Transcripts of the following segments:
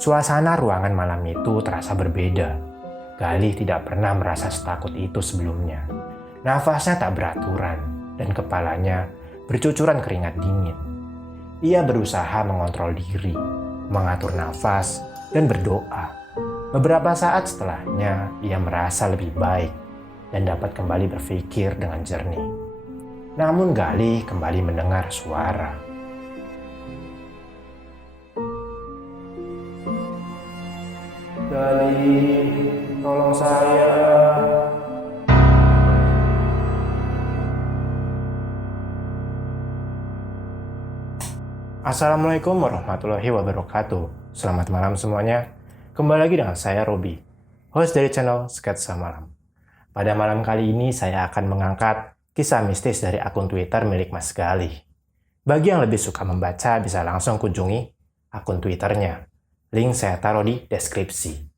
Suasana ruangan malam itu terasa berbeda. Galih tidak pernah merasa setakut itu sebelumnya. Nafasnya tak beraturan dan kepalanya bercucuran keringat dingin. Ia berusaha mengontrol diri, mengatur nafas, dan berdoa. Beberapa saat setelahnya, ia merasa lebih baik dan dapat kembali berpikir dengan jernih. Namun Galih kembali mendengar suara. Galih, tolong saya. Assalamualaikum warahmatullahi wabarakatuh. Selamat malam semuanya. Kembali lagi dengan saya Robi, host dari channel Sketsa Malam. Pada malam kali ini saya akan mengangkat kisah mistis dari akun Twitter milik Mas Galih. Bagi yang lebih suka membaca bisa langsung kunjungi akun Twitternya. Link saya taruh di deskripsi.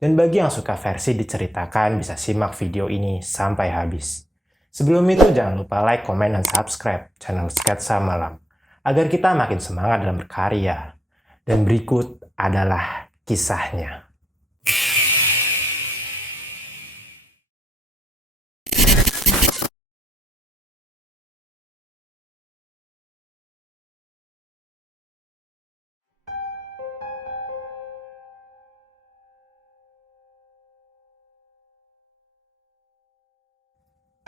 Dan bagi yang suka versi diceritakan bisa simak video ini sampai habis. Sebelum itu jangan lupa like, komen, dan subscribe channel Sketsa Malam agar kita makin semangat dalam berkarya. Dan berikut adalah kisahnya.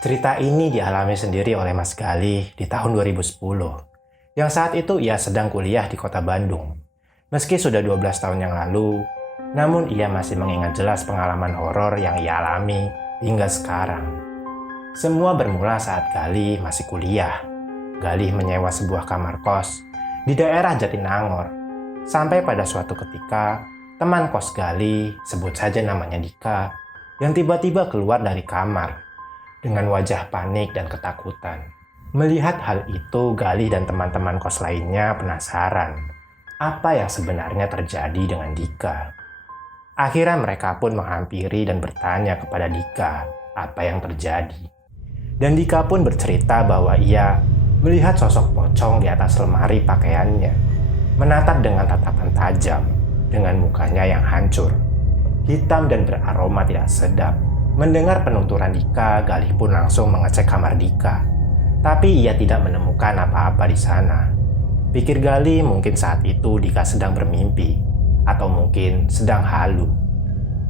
Cerita ini dialami sendiri oleh Mas Galih di tahun 2010, yang saat itu ia sedang kuliah di kota Bandung. Meski sudah 12 tahun yang lalu, namun ia masih mengingat jelas pengalaman horor yang ia alami hingga sekarang. Semua bermula saat Galih masih kuliah. Galih menyewa sebuah kamar kos di daerah Jatinangor. Sampai pada suatu ketika, teman kos Galih, sebut saja namanya Dika, yang tiba-tiba keluar dari kamar dengan wajah panik dan ketakutan. Melihat hal itu, Galih dan teman-teman kos lainnya penasaran apa yang sebenarnya terjadi dengan Dika. Akhirnya mereka pun menghampiri dan bertanya kepada Dika apa yang terjadi. Dan Dika pun bercerita bahwa ia melihat sosok pocong di atas lemari pakaiannya, menatap dengan tatapan tajam, dengan mukanya yang hancur, hitam dan beraroma tidak sedap. Mendengar penuturan Dika, Galih pun langsung mengecek kamar Dika. Tapi ia tidak menemukan apa-apa di sana. Pikir Galih mungkin saat itu Dika sedang bermimpi, atau mungkin sedang halu.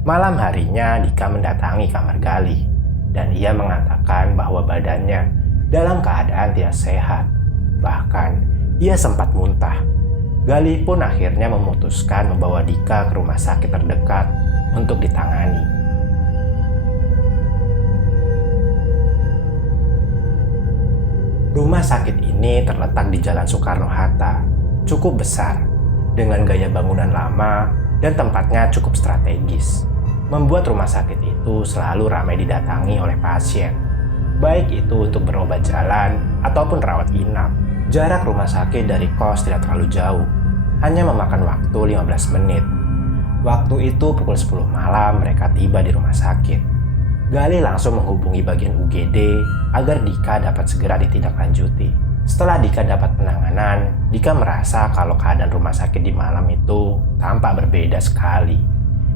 Malam harinya Dika mendatangi kamar Galih, dan ia mengatakan bahwa badannya dalam keadaan tidak sehat. Bahkan, ia sempat muntah. Galih pun akhirnya memutuskan membawa Dika ke rumah sakit terdekat untuk ditangani. Rumah sakit ini terletak di Jalan Soekarno-Hatta, cukup besar, dengan gaya bangunan lama dan tempatnya cukup strategis. Membuat rumah sakit itu selalu ramai didatangi oleh pasien, baik itu untuk berobat jalan ataupun rawat inap. Jarak rumah sakit dari kos tidak terlalu jauh, hanya memakan waktu 15 menit. Waktu itu pukul 10 malam mereka tiba di rumah sakit. Galih langsung menghubungi bagian UGD agar Dika dapat segera ditindaklanjuti. Setelah Dika dapat penanganan, Dika merasa kalau keadaan rumah sakit di malam itu tampak berbeda sekali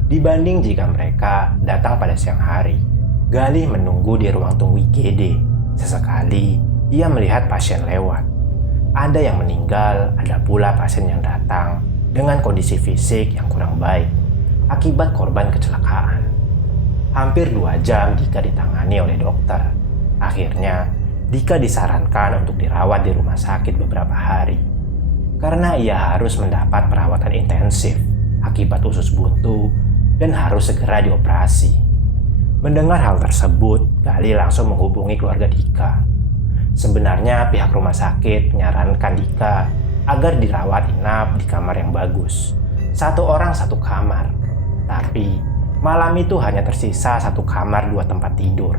dibanding jika mereka datang pada siang hari. Galih menunggu di ruang tunggu IGD. Sesekali, ia melihat pasien lewat. Ada yang meninggal, ada pula pasien yang datang dengan kondisi fisik yang kurang baik akibat korban kecelakaan. Hampir 2 jam Dika ditangani oleh dokter. Akhirnya, Dika disarankan untuk dirawat di rumah sakit beberapa hari. Karena ia harus mendapat perawatan intensif akibat usus buntu dan harus segera dioperasi. Mendengar hal tersebut, Galih langsung menghubungi keluarga Dika. Sebenarnya pihak rumah sakit menyarankan Dika agar dirawat inap di kamar yang bagus. 1 orang 1 kamar. Tapi malam itu hanya tersisa 1 kamar 2 tempat tidur.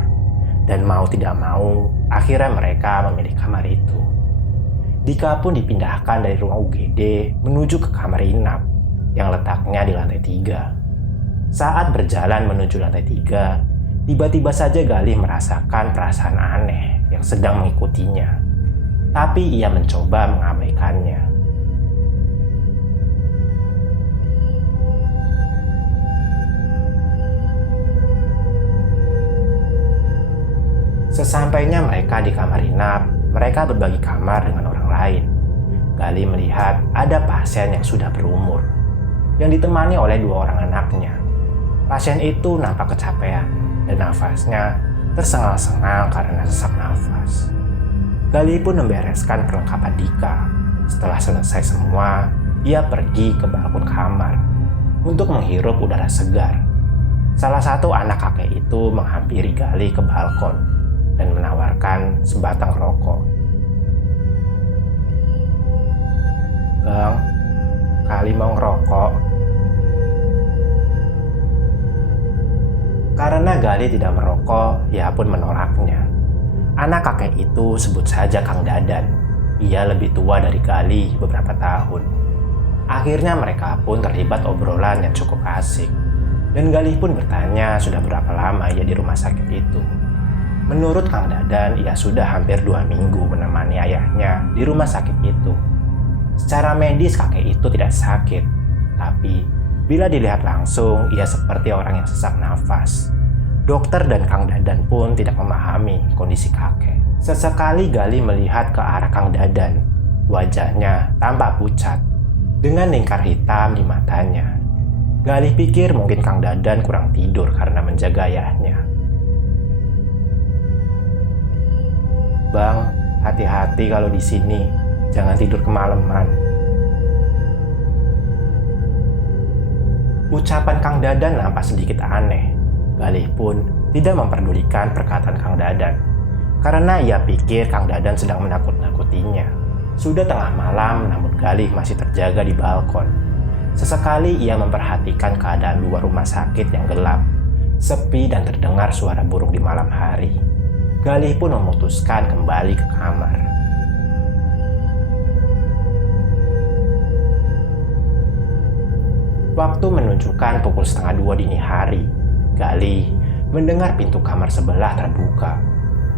Dan mau tidak mau, akhirnya mereka memilih kamar itu. Dika pun dipindahkan dari ruang UGD menuju ke kamar inap yang letaknya di lantai 3. Saat berjalan menuju lantai 3, tiba-tiba saja Galih merasakan perasaan aneh yang sedang mengikutinya. Tapi ia mencoba mengabaikannya. Sesampainya mereka di kamar inap, mereka berbagi kamar dengan orang lain. Gali melihat ada pasien yang sudah berumur, yang ditemani oleh 2 orang anaknya. Pasien itu nampak kecapean dan nafasnya tersengal-sengal karena sesak nafas. Gali pun membereskan perlengkapan Dika. Setelah selesai semua, ia pergi ke balkon kamar untuk menghirup udara segar. Salah satu anak kakek itu menghampiri Gali ke balkon dan menawarkan sebatang rokok. "Bang, kali mau ngerokok?" Karena Gali tidak merokok, ia pun menolaknya. Anak kakek itu sebut saja Kang Dadan. Ia lebih tua dari Gali beberapa tahun. Akhirnya mereka pun terlibat obrolan yang cukup asik. Dan Gali pun bertanya sudah berapa lama ia di rumah sakit itu. Menurut Kang Dadan, ia sudah hampir 2 minggu menemani ayahnya di rumah sakit itu. Secara medis kakek itu tidak sakit, tapi bila dilihat langsung, ia seperti orang yang sesak nafas. Dokter dan Kang Dadan pun tidak memahami kondisi kakek. Sesekali Gali melihat ke arah Kang Dadan. Wajahnya tampak pucat, dengan lingkar hitam di matanya. Gali pikir mungkin Kang Dadan kurang tidur karena menjaga ayahnya. "Bang, hati-hati kalau di sini. Jangan tidur kemalaman." Ucapan Kang Dadan nampak sedikit aneh. Gali pun tidak memperdulikan perkataan Kang Dadan, karena ia pikir Kang Dadan sedang menakut-nakutinya. Sudah tengah malam, namun Gali masih terjaga di balkon. Sesekali ia memperhatikan keadaan luar rumah sakit yang gelap, sepi dan terdengar suara burung di malam hari. Gali pun memutuskan kembali ke kamar. Waktu menunjukkan pukul 1:30 dini hari. Gali mendengar pintu kamar sebelah terbuka.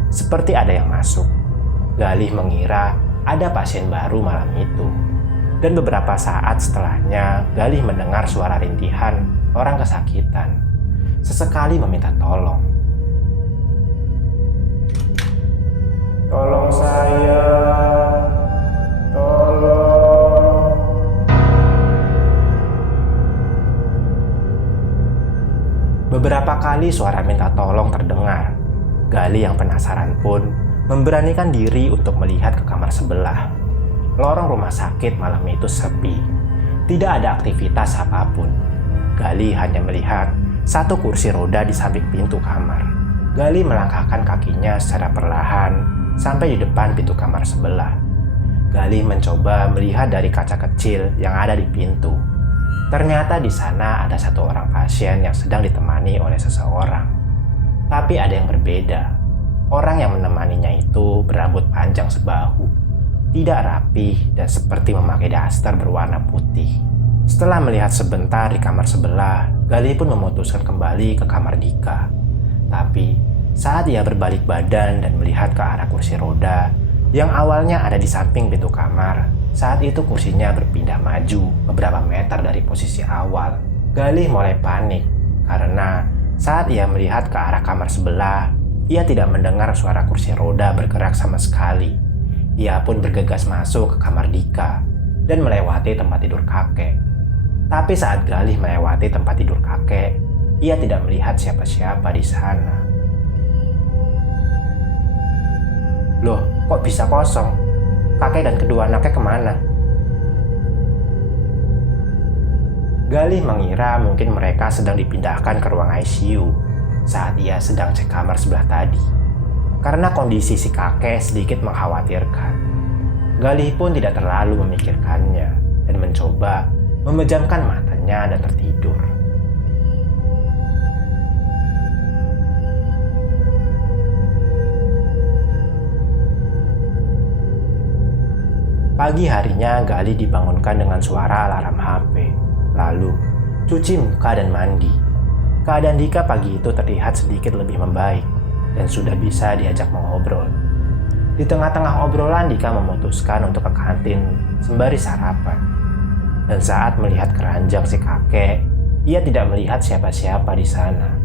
Seperti ada yang masuk. Gali mengira ada pasien baru malam itu. Dan beberapa saat setelahnya, Gali mendengar suara rintihan orang kesakitan. Sesekali meminta tolong. "Tolong saya, tolong." Beberapa kali suara minta tolong terdengar. Gali yang penasaran pun memberanikan diri untuk melihat ke kamar sebelah. Lorong rumah sakit malam itu sepi. Tidak ada aktivitas apapun. Gali hanya melihat satu kursi roda di samping pintu kamar. Gali melangkahkan kakinya secara perlahan sampai di depan pintu kamar sebelah. Gali mencoba melihat dari kaca kecil yang ada di pintu. Ternyata di sana ada satu orang pasien yang sedang ditemani oleh seseorang. Tapi ada yang berbeda. Orang yang menemaninya itu berambut panjang sebahu, tidak rapi dan seperti memakai daster berwarna putih. Setelah melihat sebentar di kamar sebelah, Gali pun memutuskan kembali ke kamar Dika. Tapi saat ia berbalik badan dan melihat ke arah kursi roda yang awalnya ada di samping pintu kamar, saat itu kursinya berpindah maju beberapa meter dari posisi awal. Gali mulai panik karena saat ia melihat ke arah kamar sebelah, ia tidak mendengar suara kursi roda bergerak sama sekali. Ia pun bergegas masuk ke kamar Dika dan melewati tempat tidur kakek. Tapi saat Gali melewati tempat tidur kakek, ia tidak melihat siapa-siapa di sana. "Loh, kok bisa kosong? Kakek dan kedua anaknya kemana?" Gali mengira mungkin mereka sedang dipindahkan ke ruang ICU saat ia sedang cek kamar sebelah tadi. Karena kondisi si kakek sedikit mengkhawatirkan. Gali pun tidak terlalu memikirkannya dan mencoba memejamkan matanya dan tertidur. Pagi harinya Gali dibangunkan dengan suara alarm HP. Lalu cuci muka dan mandi. Keadaan Dika pagi itu terlihat sedikit lebih membaik dan sudah bisa diajak mengobrol. Di tengah-tengah obrolan, Dika memutuskan untuk ke kantin sembari sarapan. Dan saat melihat keranjang si kakek, ia tidak melihat siapa-siapa di sana.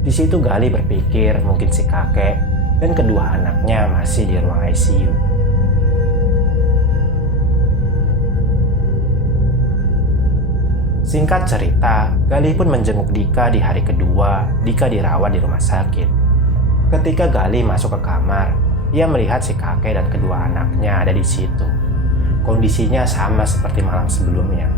Di situ Gali berpikir mungkin si kakek dan kedua anaknya masih di ruang ICU. Singkat cerita, Galih pun menjenguk Dika di hari kedua Dika dirawat di rumah sakit. Ketika Galih masuk ke kamar, ia melihat si kakek dan kedua anaknya ada di situ. Kondisinya sama seperti malam sebelumnya.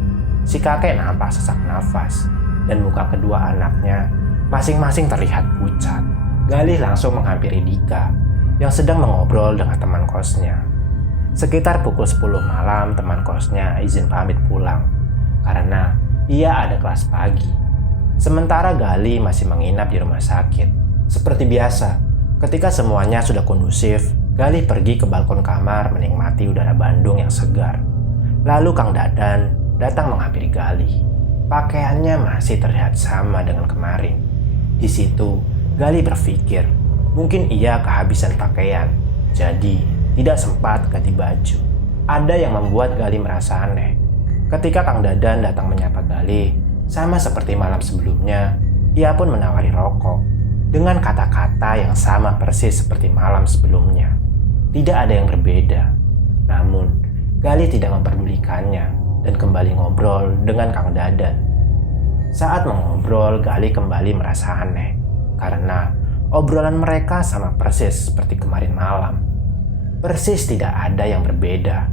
Si kakek nampak sesak nafas, dan muka kedua anaknya masing-masing terlihat pucat. Galih langsung menghampiri Dika yang sedang mengobrol dengan teman kosnya. Sekitar pukul 10 malam teman kosnya izin pamit pulang karena ia ada kelas pagi. Sementara Galih masih menginap di rumah sakit. Seperti biasa, ketika semuanya sudah kondusif, Galih pergi ke balkon kamar menikmati udara Bandung yang segar. Lalu Kang Dadan datang menghampiri Galih. Pakaiannya masih terlihat sama dengan kemarin. Di situ, Galih berpikir, mungkin ia kehabisan pakaian, jadi tidak sempat ganti baju. Ada yang membuat Galih merasa aneh. Ketika Kang Dadan datang menyapa Galih, sama seperti malam sebelumnya, ia pun menawari rokok dengan kata-kata yang sama persis seperti malam sebelumnya. Tidak ada yang berbeda. Namun, Galih tidak memperdulikannya dan kembali ngobrol dengan Kang Dadan. Saat mengobrol, Galih kembali merasa aneh karena obrolan mereka sama persis seperti kemarin malam. Persis tidak ada yang berbeda.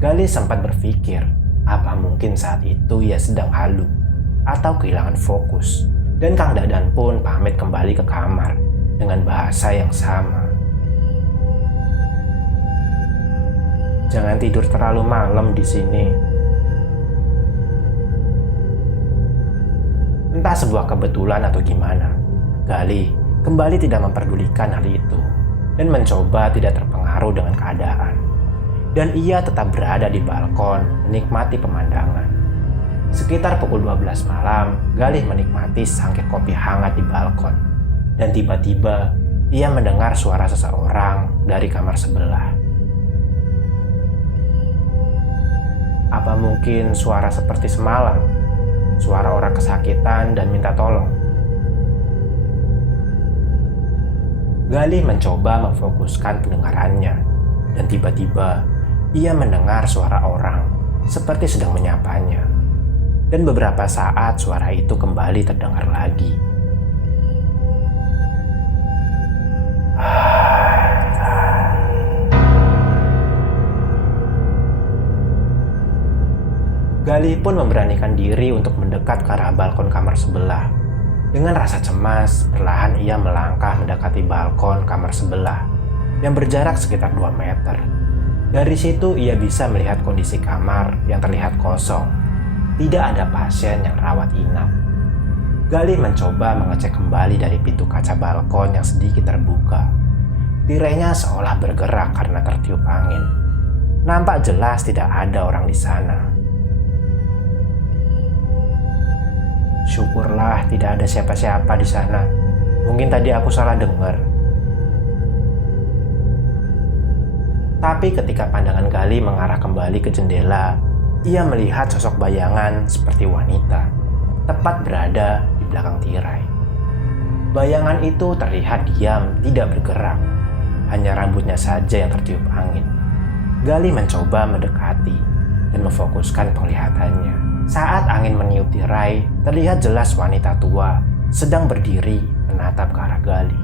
Galih sempat berpikir, apa mungkin saat itu ia sedang halu atau kehilangan fokus? Dan Kang Dadan pun pamit kembali ke kamar dengan bahasa yang sama. Jangan tidur terlalu malam di sini. Entah sebuah kebetulan atau gimana, Galih kembali tidak memperdulikan hal itu dan mencoba tidak terpengaruh dengan keadaan. Dan ia tetap berada di balkon menikmati pemandangan. Sekitar pukul 12 malam, Galih menikmati secangkir kopi hangat di balkon. Dan tiba-tiba, ia mendengar suara seseorang dari kamar sebelah. Apa mungkin suara seperti semalam? Suara orang kesakitan dan minta tolong. Galih mencoba memfokuskan pendengarannya. Dan tiba-tiba, ia mendengar suara orang seperti sedang menyapanya. Dan beberapa saat suara itu kembali terdengar lagi. Galih pun memberanikan diri untuk mendekat ke arah balkon kamar sebelah. Dengan rasa cemas, perlahan ia melangkah mendekati balkon kamar sebelah yang berjarak sekitar 2 meter. Dari situ ia bisa melihat kondisi kamar yang terlihat kosong. Tidak ada pasien yang rawat inap. Galih mencoba mengecek kembali dari pintu kaca balkon yang sedikit terbuka. Tirainya seolah bergerak karena tertiup angin. Nampak jelas tidak ada orang di sana. Syukurlah tidak ada siapa-siapa di sana. Mungkin tadi aku salah dengar. Tapi ketika pandangan Galih mengarah kembali ke jendela, ia melihat sosok bayangan seperti wanita, tepat berada di belakang tirai. Bayangan itu terlihat diam, tidak bergerak. Hanya rambutnya saja yang tertiup angin. Galih mencoba mendekati dan memfokuskan penglihatannya. Saat angin meniup tirai, terlihat jelas wanita tua sedang berdiri menatap ke arah Galih.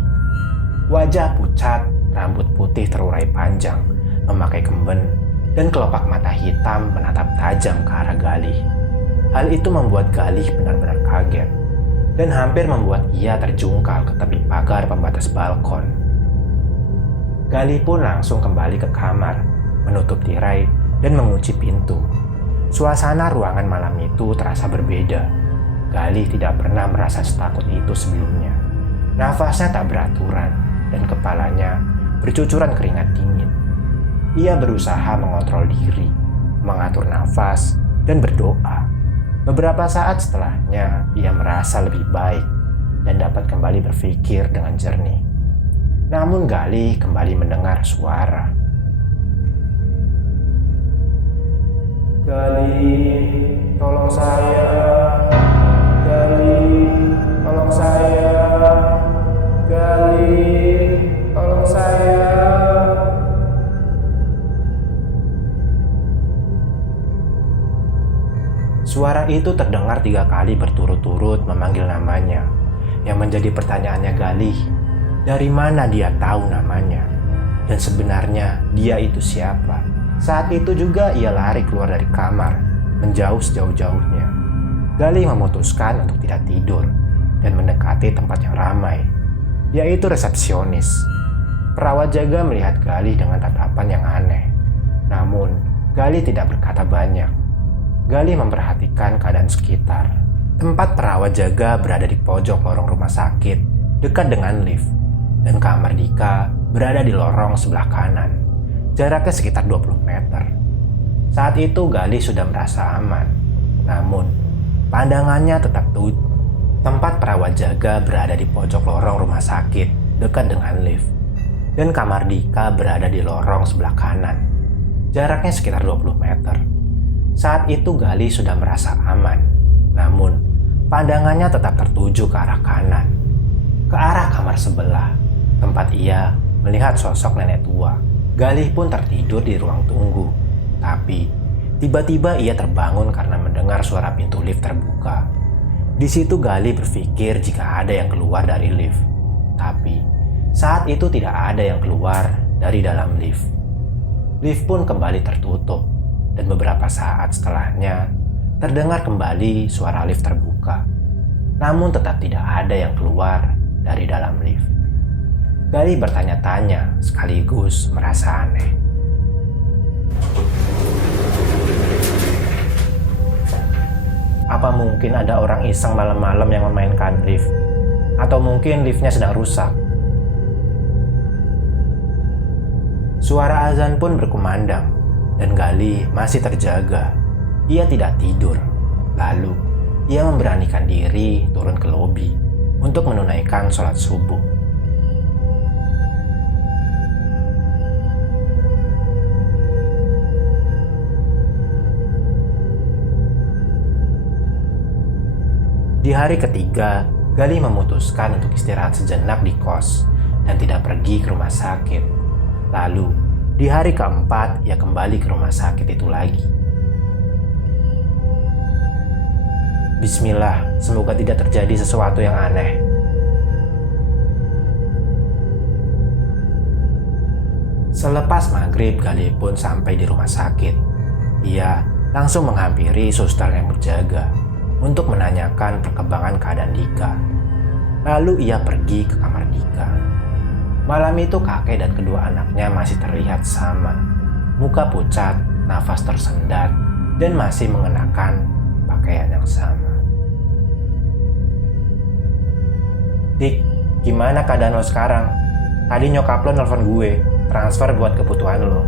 Wajah pucat, rambut putih terurai panjang, memakai kemben, dan kelopak mata hitam menatap tajam ke arah Galih. Hal itu membuat Galih benar-benar kaget, dan hampir membuat ia terjungkal ke tepi pagar pembatas balkon. Galih pun langsung kembali ke kamar, menutup tirai, dan mengunci pintu. Suasana ruangan malam itu terasa berbeda. Galih tidak pernah merasa setakut itu sebelumnya. Nafasnya tak beraturan, dan kepalanya bercucuran keringat dingin. Ia berusaha mengontrol diri, mengatur nafas, dan berdoa. Beberapa saat setelahnya, ia merasa lebih baik dan dapat kembali berpikir dengan jernih. Namun Galih kembali mendengar suara. Galih, tolong saya. Galih, tolong saya. Galih, tolong Suara itu terdengar 3 kali berturut-turut memanggil namanya. Yang menjadi pertanyaannya Galih, dari mana dia tahu namanya? Dan sebenarnya dia itu siapa? Saat itu juga ia lari keluar dari kamar, menjauh sejauh-jauhnya. Galih memutuskan untuk tidak tidur dan mendekati tempat yang ramai, yaitu resepsionis. Perawat jaga melihat Galih dengan tatapan yang aneh. Namun, Galih tidak berkata banyak. Galih memperhatikan keadaan sekitar. Tempat perawat jaga berada di pojok lorong rumah sakit, dekat dengan lift. Dan kamar Dika berada di lorong sebelah kanan. Jaraknya sekitar 20 meter. Saat itu Galih sudah merasa aman. Namun, pandangannya tetap tutup. Tempat perawat jaga berada di pojok lorong rumah sakit, dekat dengan lift. Dan kamar Dika berada di lorong sebelah kanan. Jaraknya sekitar 20 meter. Saat itu Galih sudah merasa aman, namun pandangannya tetap tertuju ke arah kanan, ke arah kamar sebelah, tempat ia melihat sosok nenek tua. Galih pun tertidur di ruang tunggu, tapi tiba-tiba ia terbangun karena mendengar suara pintu lift terbuka. Di situ Galih berpikir jika ada yang keluar dari lift, tapi saat itu tidak ada yang keluar dari dalam lift. Lift pun kembali tertutup. Dan beberapa saat setelahnya, terdengar kembali suara lift terbuka. Namun tetap tidak ada yang keluar dari dalam lift. Galih bertanya-tanya sekaligus merasa aneh. Apa mungkin ada orang iseng malam-malam yang memainkan lift? Atau mungkin liftnya sedang rusak? Suara azan pun berkumandang. Dan Galih masih terjaga. Ia tidak tidur. Lalu, ia memberanikan diri turun ke lobi untuk menunaikan sholat subuh. Di hari ketiga, Galih memutuskan untuk istirahat sejenak di kos dan tidak pergi ke rumah sakit. Lalu, di hari keempat, ia kembali ke rumah sakit itu lagi. Bismillah, semoga tidak terjadi sesuatu yang aneh. Selepas maghrib, Galih pun sampai di rumah sakit. Ia langsung menghampiri suster yang berjaga untuk menanyakan perkembangan keadaan Dika. Lalu ia pergi ke kamar Dika. Malam itu kakek dan kedua anaknya masih terlihat sama. Muka pucat, nafas tersendat, dan masih mengenakan pakaian yang sama. Dik, gimana keadaan lo sekarang? Tadi nyokap lo nelfon gue, transfer buat kebutuhan lo.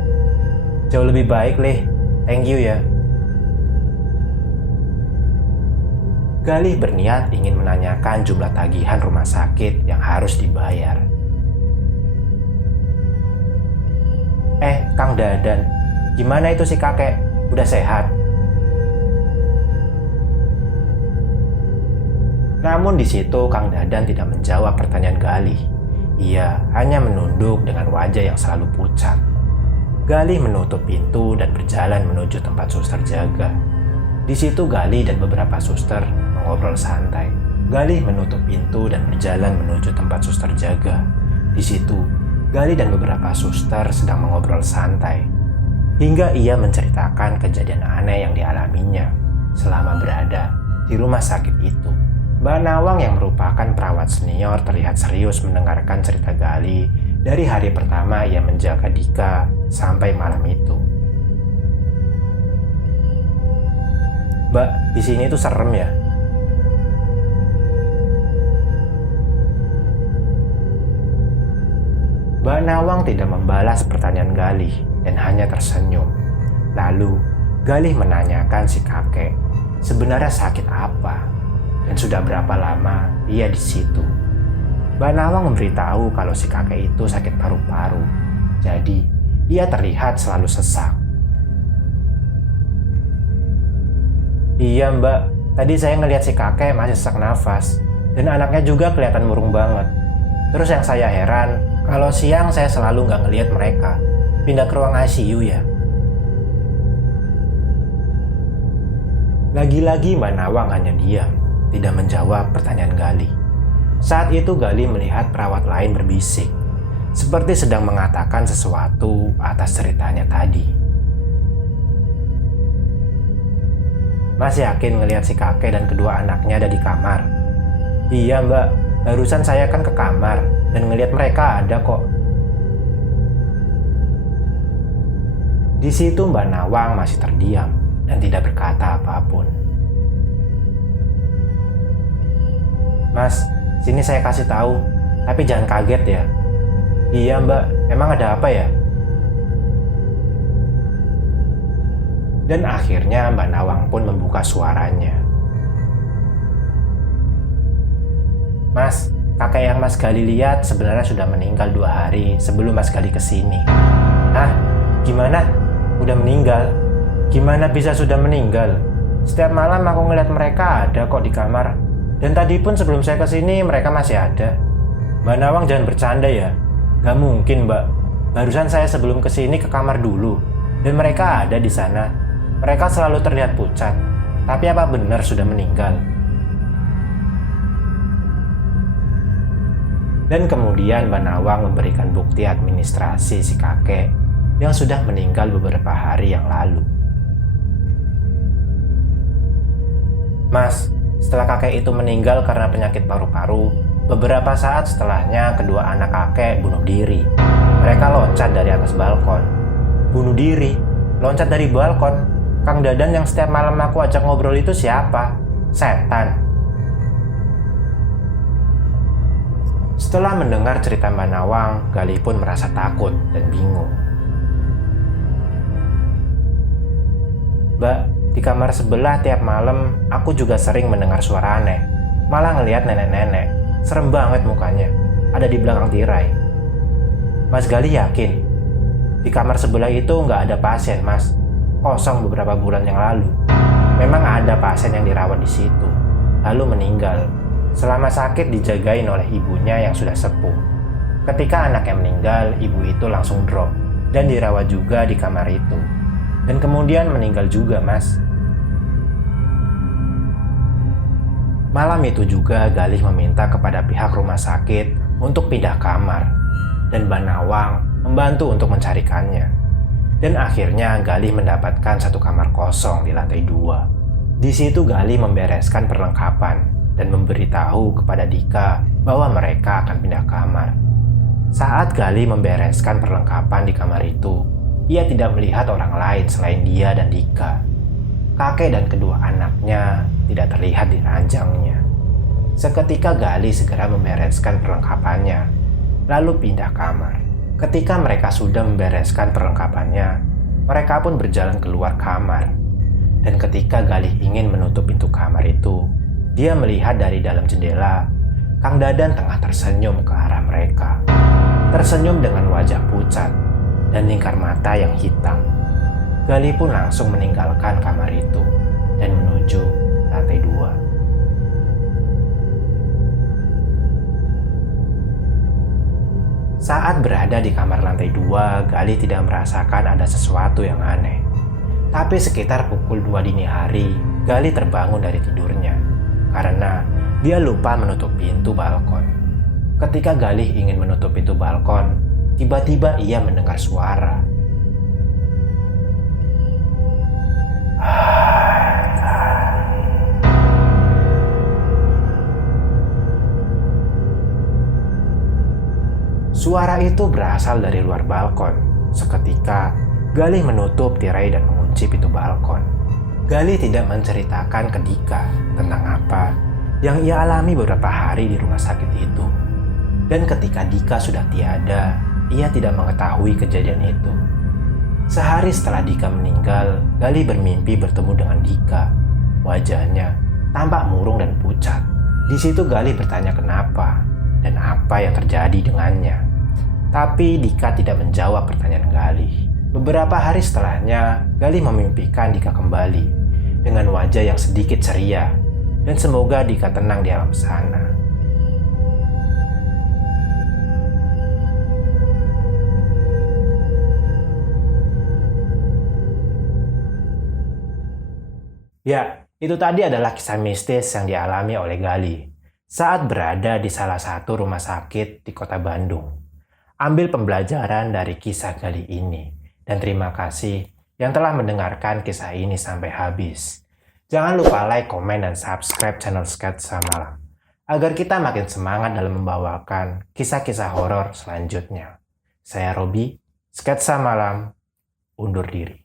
Jauh lebih baik, Leh. Thank you ya. Galih berniat ingin menanyakan jumlah tagihan rumah sakit yang harus dibayar. Kang Dadan, gimana itu si kakek? Udah sehat? Namun di situ Kang Dadan tidak menjawab pertanyaan Galih. Ia hanya menunduk dengan wajah yang selalu pucat. Galih menutup pintu dan berjalan menuju tempat suster jaga. Di situ Galih dan beberapa suster mengobrol santai. Galih menutup pintu dan berjalan menuju tempat suster jaga. Di situ Galih dan beberapa suster sedang mengobrol santai, hingga ia menceritakan kejadian aneh yang dialaminya selama berada di rumah sakit itu. Mbak Nawang yang merupakan perawat senior terlihat serius mendengarkan cerita Galih dari hari pertama ia menjaga Dika sampai malam itu. Mbak, di sini tuh serem ya? Mbak Nawang tidak membalas pertanyaan Galih dan hanya tersenyum. Lalu, Galih menanyakan si kakek sebenarnya sakit apa dan sudah berapa lama ia di situ. Mbak Nawang memberitahu kalau si kakek itu sakit paru-paru, jadi ia terlihat selalu sesak. Iya Mbak, tadi saya ngelihat si kakek masih sesak nafas dan anaknya juga kelihatan murung banget. Terus yang saya heran, kalau siang saya selalu nggak ngelihat mereka. Pindah ke ruang ICU ya. Lagi-lagi Mbak Nawang hanya diam, tidak menjawab pertanyaan Gali. Saat itu Gali melihat perawat lain berbisik, seperti sedang mengatakan sesuatu atas ceritanya tadi. Mas yakin ngelihat si kakek dan kedua anaknya ada di kamar? Iya mbak, barusan saya kan ke kamar dan ngelihat mereka ada kok. Di situ Mbak Nawang masih terdiam dan tidak berkata apapun. Mas, sini saya kasih tahu, tapi jangan kaget ya. Iya mbak, emang ada apa ya? Dan akhirnya Mbak Nawang pun membuka suaranya. Mas, kakek yang Mas Gali lihat sebenarnya sudah meninggal 2 hari sebelum Mas Gali kesini. Hah? Gimana? Udah meninggal? Gimana bisa sudah meninggal? Setiap malam aku ngeliat mereka ada kok di kamar. Dan tadi pun sebelum saya kesini mereka masih ada. Mbak Nawang jangan bercanda ya. Gak mungkin mbak. Barusan saya sebelum kesini ke kamar dulu. Dan mereka ada di sana. Mereka selalu terlihat pucat. Tapi apa benar sudah meninggal? Dan kemudian Mbak Nawang memberikan bukti administrasi si kakek yang sudah meninggal beberapa hari yang lalu. Mas, setelah kakek itu meninggal karena penyakit paru-paru, beberapa saat setelahnya kedua anak kakek bunuh diri. Mereka loncat dari atas balkon. Bunuh diri? Loncat dari balkon? Kang Dadan yang setiap malam aku ajak ngobrol itu siapa? Setan. Setelah mendengar cerita Mbak Nawang, Gali pun merasa takut dan bingung. Mbak, di kamar sebelah tiap malam aku juga sering mendengar suara aneh. Malah ngelihat nenek-nenek. Serem banget mukanya. Ada di belakang tirai. Mas Gali yakin? Di kamar sebelah itu nggak ada pasien, Mas. Kosong beberapa bulan yang lalu. Memang ada pasien yang dirawat di situ, lalu meninggal. Selama sakit dijagain oleh ibunya yang sudah sepuh. Ketika anaknya meninggal, ibu itu langsung drop dan dirawat juga di kamar itu. Dan kemudian meninggal juga, Mas. Malam itu juga Galih meminta kepada pihak rumah sakit untuk pindah kamar. Dan Mbak Nawang membantu untuk mencarikannya. Dan akhirnya Galih mendapatkan satu kamar kosong di lantai 2. Di situ Galih membereskan perlengkapan dan memberitahu kepada Dika bahwa mereka akan pindah kamar. Saat Galih membereskan perlengkapan di kamar itu, ia tidak melihat orang lain selain dia dan Dika. Kakek dan kedua anaknya tidak terlihat di ranjangnya. Seketika Galih segera membereskan perlengkapannya, lalu pindah kamar. Ketika mereka sudah membereskan perlengkapannya, mereka pun berjalan keluar kamar. Dan ketika Galih ingin menutup pintu kamar itu, dia melihat dari dalam jendela, Kang Dadan tengah tersenyum ke arah mereka. Tersenyum dengan wajah pucat dan lingkar mata yang hitam. Galih pun langsung meninggalkan kamar itu dan menuju lantai 2. Saat berada di kamar lantai 2, Galih tidak merasakan ada sesuatu yang aneh. Tapi sekitar pukul 2 dini hari, Galih terbangun dari tidurnya karena dia lupa menutup pintu balkon. Ketika Galih ingin menutup pintu balkon, tiba-tiba ia mendengar suara. Suara itu berasal dari luar balkon. Seketika, Galih menutup tirai dan mengunci pintu balkon. Galih tidak menceritakan ke Dika tentang apa yang ia alami beberapa hari di rumah sakit itu. Dan ketika Dika sudah tiada, ia tidak mengetahui kejadian itu. Sehari setelah Dika meninggal, Galih bermimpi bertemu dengan Dika. Wajahnya tampak murung dan pucat. Di situ Galih bertanya kenapa dan apa yang terjadi dengannya. Tapi Dika tidak menjawab pertanyaan Galih. Beberapa hari setelahnya, Galih memimpikan Dika kembali dengan wajah yang sedikit ceria. Dan semoga Dika tenang di alam sana. Ya, Itu tadi adalah kisah mistis yang dialami oleh Gali saat berada di salah satu rumah sakit di kota Bandung. Ambil pembelajaran dari kisah Gali ini, dan terima kasih yang telah mendengarkan kisah ini sampai habis. Jangan lupa like, komen, dan subscribe channel Sketsa Malam, agar kita makin semangat dalam membawakan kisah-kisah horor selanjutnya. Saya Robi, Sketsa Malam, undur diri.